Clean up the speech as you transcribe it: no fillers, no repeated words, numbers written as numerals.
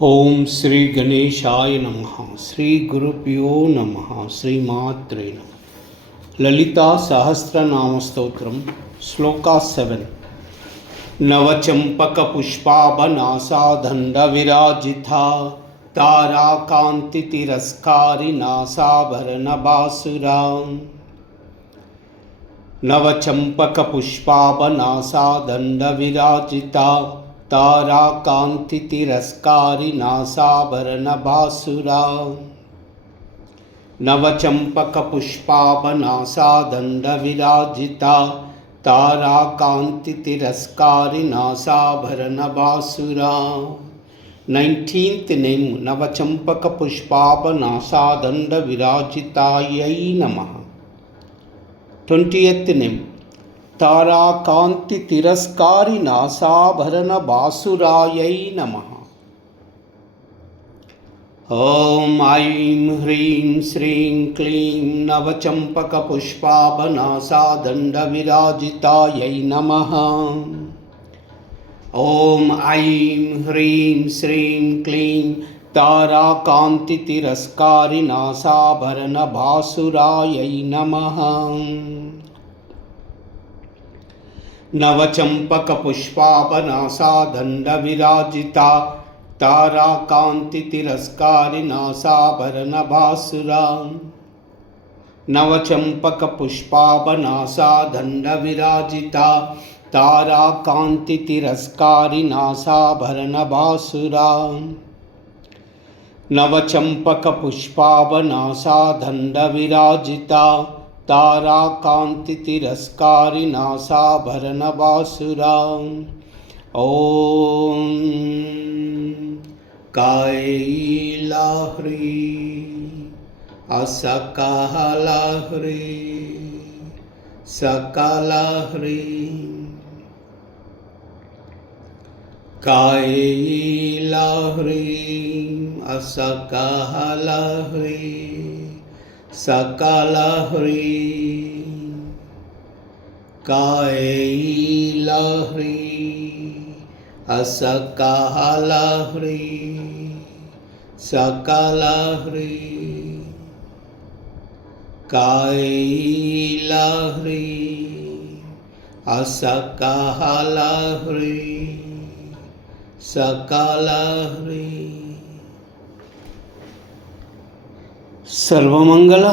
ओम श्री गणेशाय नमः। श्री गुरुभ्यो नमः। श्रीमात्रे नमः। ललिता सहस्रनाम स्तोत्रम श्लोका 7। नवचंपक पुष्पाभनासा दंड विराजिता तारा कांति तिरस्कारी नासाभरण बासुरा। नवचंपक पुष्पाभनासा दंड विराजिता तारा कांति तिरस्कारी नासाभरण बासुरा। नवचंपक पुष्पाभनासा दंड विराजिता तारा कांति तिरस्कारी नासाभरण बासुरा। 19th नेम नवचंपक पुष्पाभनासा दंड विराजितायै नमः। 20th नेम तारा कांति तिरस्कारी नासाभरण बासुरायै नमः। ओम ऐं ह्रीं श्रीं क्लीं नवचंपक पुष्पाभनासा दंड विराजितायै नमः। ओम ऐं ह्रीं श्रीं क्लीं तारा कांति तिरस्कारी नासाभरण बासुरायै नमः। नवचंपक पुष्पाभनासा दंड विराजिता तारा कांति तिरस्कारी नासाभरण बासुरा। नवचंपक पुष्पाभनासा दंड विराजिता तारा कांति तिरस्कारी नासाभरण बासुरा। नवचंपक पुष्पाभनासा दंड विराजिता तारा कांति तिरस्कारी नासाभरण बासुरा। ओम कैलाह्री असकालाह्री सकलाह्री कैलाह्री असकालाह्री सकलाह्री कैलाह्री असकालाह्री सकलाह्री कैलाह्री असकालाह्री सकलाह्री। सर्वमंगल